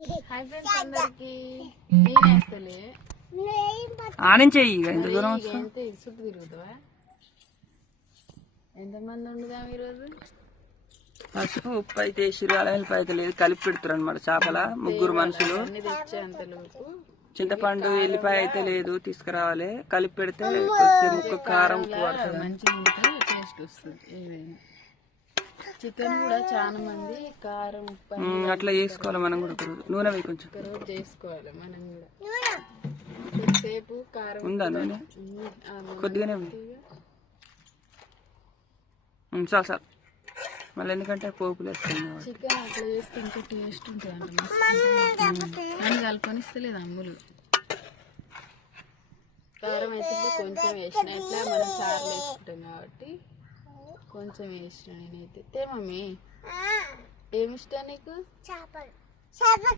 Hi friends అందరికి నేనేస్తలే ఆనించే ఎంత దూరం ఎంత చుట్టూ తిరుగుతావా? ఎంతమంది ఉండుదాం ఈరోజు? పసుపు ఉప్పు అయితే వేసిరు, అలవెల్లిపాయ అయితే లేదు, కలిపి పెడుతురు అనమాట. చేపల ముగ్గురు మనుషులు. అంతలోపు చింతపండు ఎల్లిపాయ అయితే లేదు, తీసుకురావాలి. కలిపి పెడితే ముక్క కారం మంచిగా ఉంటే టేస్ట్ వస్తుంది. ఏదైనా చికెన్ కూడా చాలా మంది కారం ఉప్పు అట్లా చేసుకోవాలి. మనం కూడా నూనె వేయి కొంచెం చేసుకోవాలి. మనం కూడా కొద్దిసేపు కారం ఉందా నూనె? కొద్దిగానే ఉంది. చాలు చాలు. మళ్ళీ ఎందుకంటే పోపులు వేస్తాం. చికెన్ అట్లా చేస్తే ఇంకా టేస్ట్ ఉంటుంది అంట. అని కలుపుకొని ఇస్తలేదు అమ్ములు. కారం అయితే కొంచెం వేసిన, ఇట్లా మనం చారులు వేసుకుంటాం కాబట్టి కొంచెం వేసిన. నేనైతే మమ్మీ ఏమి ఇష్టం నీకు? చేపలు.